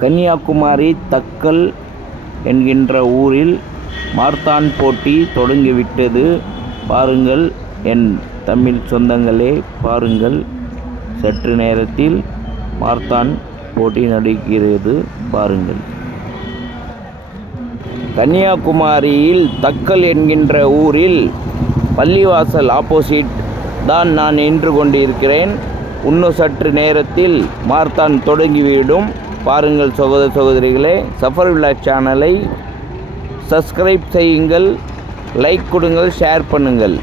கன்னியாகுமரி தக்கல் என்கின்ற ஊரில் மாரத்தான் போட்டி தொடங்கிவிட்டது. பாருங்கள் என் தமிழ் சொந்தங்களே, பாருங்கள், சற்று நேரத்தில் மாரத்தான் போட்டி நடக்கிறது. பாருங்கள். கன்னியாகுமரியில் தக்கல் என்கின்ற ஊரில் பள்ளிவாசல் ஆப்போசிட் தான் நான் நின்று கொண்டிருக்கிறேன். இன்னும் சற்று நேரத்தில் மாரத்தான் தொடங்கிவிடும். பாருங்கள் சகோதர சகோதரிகளே, சஃபர் விலாக் சேனலை சப்ஸ்கிரைப் செய்யுங்கள், லைக் கொடுங்கள், ஷேர் பண்ணுங்கள்.